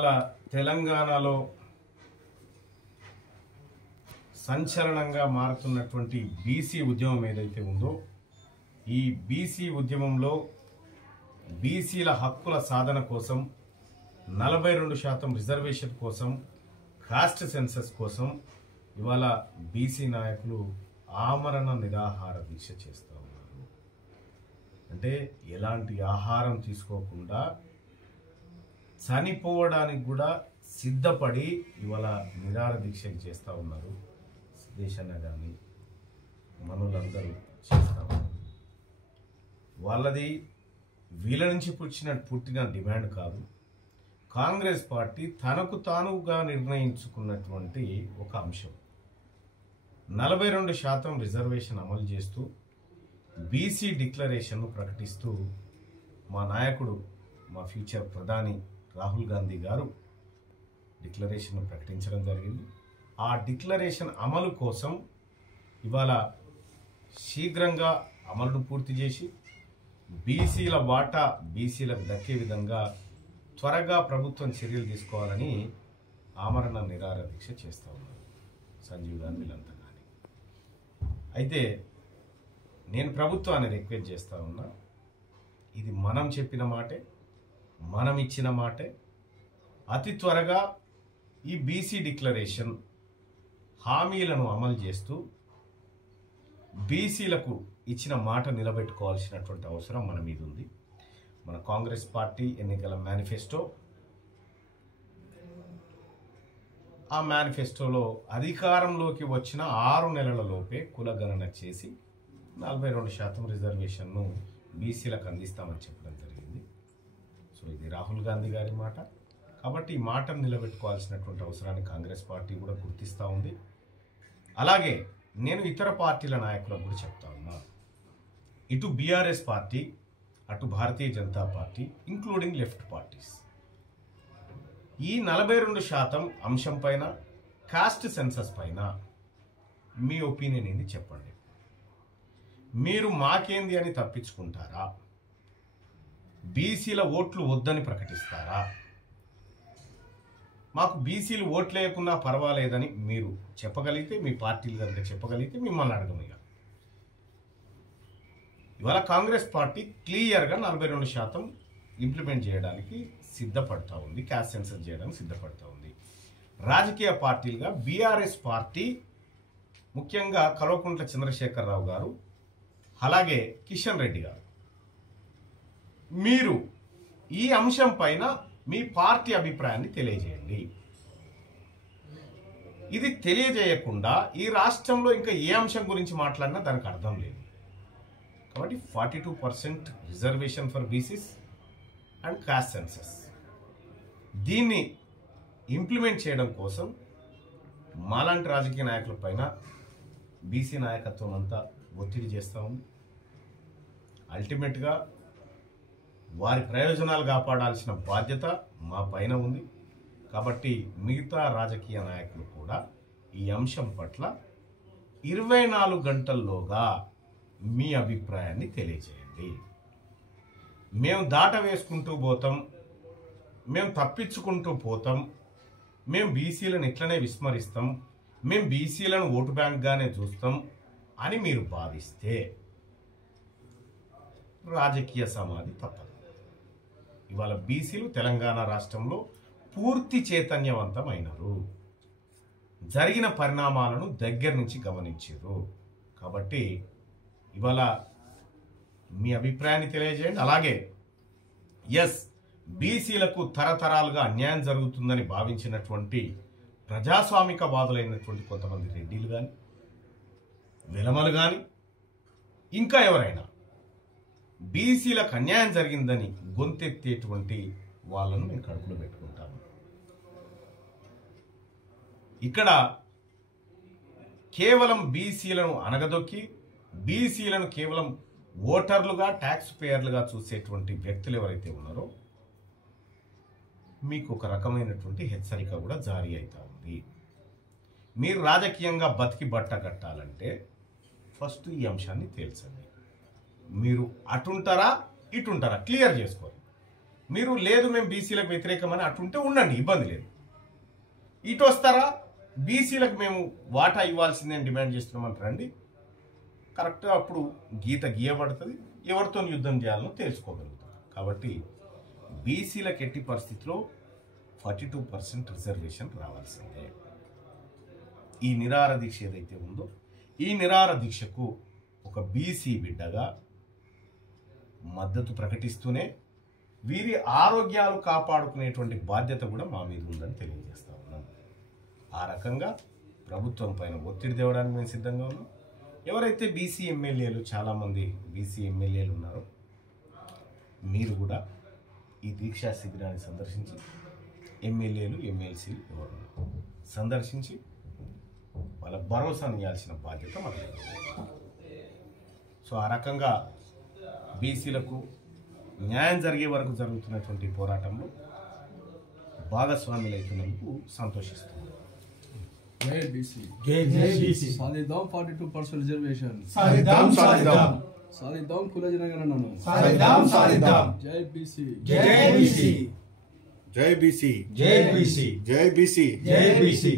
ఇవాళ తెలంగాణలో సంచలనంగా మారుతున్నటువంటి బీసీ ఉద్యమం ఏదైతే ఉందో ఈ బీసీ ఉద్యమంలో బీసీల హక్కుల సాధన కోసం 42% రిజర్వేషన్ కోసం కాస్ట్ సెన్సస్ కోసం ఇవాళ బీసీ నాయకులు ఆమరణ నిరాహార దీక్ష చేస్తూ ఉన్నారు. అంటే ఎలాంటి ఆహారం తీసుకోకుండా చనిపోవడానికి కూడా సిద్ధపడి ఇవాళ నిరాహార దీక్ష చేస్తూ ఉన్నారు. దేశంలో కానీ మనులందరూ చేస్తూ ఉన్నారు. వాళ్ళది వీళ్ళ నుంచి పుట్టిన డిమాండ్ కాదు. కాంగ్రెస్ పార్టీ తనకు తానుగా నిర్ణయించుకున్నటువంటి ఒక అంశం 42% రిజర్వేషన్ అమలు చేస్తూ బీసీ డిక్లరేషన్ను ప్రకటిస్తూ మా నాయకుడు మా ఫ్యూచర్ ప్రధాని రాహుల్ గాంధీ గారు డిక్లరేషన్ను ప్రకటించడం జరిగింది. ఆ డిక్లరేషన్ అమలు కోసం ఇవాళ శీఘ్రంగా అమలును పూర్తి చేసి బీసీల వాటా బీసీలకు దక్కే విధంగా త్వరగా ప్రభుత్వం చర్యలు తీసుకోవాలని ఆమరణ నిరాహార దీక్ష చేస్తూ ఉన్నారు సంజీవ్ గాంధీ వీళ్ళంతా. కానీ అయితే నేను ప్రభుత్వాన్ని రిక్వెస్ట్ చేస్తూ ఉన్నా, ఇది మనం చెప్పిన మాటే, మనం ఇచ్చిన మాటే. అతి త్వరగా ఈ బీసీ డిక్లరేషన్ హామీలను అమలు చేస్తూ బీసీలకు ఇచ్చిన మాట నిలబెట్టుకోవాల్సినటువంటి అవసరం మన మీద ఉంది. మన కాంగ్రెస్ పార్టీ ఎన్నికల మేనిఫెస్టో, ఆ మేనిఫెస్టోలో అధికారంలోకి వచ్చిన 6 నెలలలోపే కులగణన చేసి 42% రిజర్వేషన్ను బీసీలకు అందిస్తామని చెప్పడం జరిగింది. సో ఇది రాహుల్ గాంధీ గారి మాట. కాబట్టి ఈ మాటను నిలబెట్టుకోవాల్సినటువంటి అవసరాన్ని కాంగ్రెస్ పార్టీ కూడా గుర్తిస్తూ ఉంది. అలాగే నేను ఇతర పార్టీల నాయకులకు కూడా చెప్తా ఉన్నా, ఇటు బీఆర్ఎస్ పార్టీ, అటు Bharatiya Janata party, including left parties, ఈ 42% అంశం పైన, కాస్ట్ సెన్సస్ పైన మీ ఒపీనియన్ ఏంది చెప్పండి. మీరు మాకేంది అని తప్పించుకుంటారా? బీసీల ఓట్లు వద్దని ప్రకటిస్తారా? మాకు బీసీలు ఓట్లు వేయకున్నా పర్వాలేదని మీరు చెప్పగలిగితే, మీ పార్టీలు కనుక చెప్పగలిగితే మిమ్మల్ని అడగమిగా. ఇవాళ కాంగ్రెస్ పార్టీ క్లియర్గా 42% ఇంప్లిమెంట్ చేయడానికి సిద్ధపడతా ఉంది, క్యాస్ట్ సెన్సస్ చేయడానికి సిద్ధపడతా ఉంది. రాజకీయ పార్టీలుగా బీఆర్ఎస్ పార్టీ, ముఖ్యంగా కల్వకుంట్ల చంద్రశేఖరరావు గారు, అలాగే కిషన్ రెడ్డి గారు, మీరు ఈ అంశం పైన మీ పార్టీ అభిప్రాయాన్ని తెలియజేయండి. ఇది తెలియజేయకుండా ఈ రాష్ట్రంలో ఇంకా ఏ అంశం గురించి మాట్లాడినా దానికి అర్థం లేదు. కాబట్టి 42% reservation for BCs and cost census, దీన్ని ఇంప్లిమెంట్ చేయడం కోసం మాలాంటి రాజకీయ నాయకుల పైన బీసీ నాయకత్వం అంతా ఒత్తిడి చేస్తూ ఉంది. అల్టిమేట్గా వారి ప్రయోజనాలు కాపాడాల్సిన బాధ్యత మా పైన ఉంది. కాబట్టి మిగతా రాజకీయ నాయకులు కూడా ఈ అంశం పట్ల 24 గంటల్లోగా మీ అభిప్రాయాన్ని తెలియజేయండి. మేము దాట వేసుకుంటూ పోతాం, మేము తప్పించుకుంటూ పోతాం, మేము బీసీలను ఇట్లనే విస్మరిస్తాం, మేము బీసీలను ఓటు బ్యాంక్గానే చూస్తాం అని మీరు భావిస్తే రాజకీయ సమాధి తప్పదు. ఇవాళ బీసీలు తెలంగాణ రాష్ట్రంలో పూర్తి చైతన్యవంతమైనరు, జరిగిన పరిణామాలను దగ్గర నుంచి గమనించారు. కాబట్టి ఇవాళ మీ అభిప్రాయాన్ని తెలియజేయండి. అలాగే బీసీలకు తరతరాలుగా అన్యాయం జరుగుతుందని భావించినటువంటి ప్రజాస్వామికవాదులైనటువంటి కొంతమంది రెడ్డిలు కానీ, వెలమలు కానీ, ఇంకా ఎవరైనా బీసీలకు అన్యాయం జరిగిందని గొంతెత్తేటువంటి వాళ్ళను నేను కడుపులో పెట్టుకుంటాను. ఇక్కడ కేవలం బీసీలను అనగదొక్కి బీసీలను కేవలం ఓటర్లుగా, ట్యాక్స్ పేయర్లుగా చూసేటువంటి వ్యక్తులు ఎవరైతే ఉన్నారో మీకు ఒక రకమైనటువంటి హెచ్చరిక కూడా జారీ అవుతా ఉంది. మీరు రాజకీయంగా బతికి బట్ట కట్టాలంటే ఫస్ట్ ఈ అంశాన్ని తేల్చండి. మీరు అటుంటారా ఇటుంటారా క్లియర్ చేసుకోండి. మీరు లేదు మేము బీసీలకు వ్యతిరేకమని అటుంటే ఉండండి, ఇబ్బంది లేదు. ఇటు వస్తారా బీసీలకు మేము వాటా ఇవ్వాల్సిందే అని డిమాండ్ చేస్తున్నామని రండి, కరెక్ట్గా అప్పుడు గీత గీయబడుతుంది, ఎవరితో యుద్ధం చేయాలనో తెలుసుకోగలుగుతాం. కాబట్టి బీసీలకు ఎట్టి పరిస్థితిలో 42% రిజర్వేషన్ రావాల్సిందే. ఈ నిరాహార దీక్ష ఏదైతే ఉందో ఈ నిరాహార దీక్షకు ఒక బీసీ బిడ్డగా మద్దతు ప్రకటిస్తూనే వీరి ఆరోగ్యాలు కాపాడుకునేటువంటి బాధ్యత కూడా మా మీద ఉందని తెలియజేస్తా ఉన్నాం. ఆ రకంగా ప్రభుత్వం పైన ఒత్తిడి తేవడానికి మేము సిద్ధంగా ఉన్నాం. ఎవరైతే బీసీ ఎమ్మెల్యేలు, చాలామంది బీసీ ఎమ్మెల్యేలు ఉన్నారో మీరు కూడా ఈ దీక్షా శిబిరాన్ని సందర్శించి, ఎమ్మెల్యేలు ఎమ్మెల్సీలు ఎవరు సందర్శించి వాళ్ళ భరోసాను ఇవ్వాల్సిన బాధ్యత మాకు. సో ఆ రకంగా బీసీలకు న్యాయం జరిగే వరకు జరుగుతున్నటువంటి పోరాటంలో భాగస్వాములు అవుతున్నందుకు సంతోషిస్తున్నాం. జై బీసీ, సాధిద్దాం 42% రిజర్వేషన్, సాధిద్దాం కుల జనగణనను, జై బీసీ, జై బీసీ, జై బీసీ, జై బీసీ, జై బీసీ, జై బీసీ.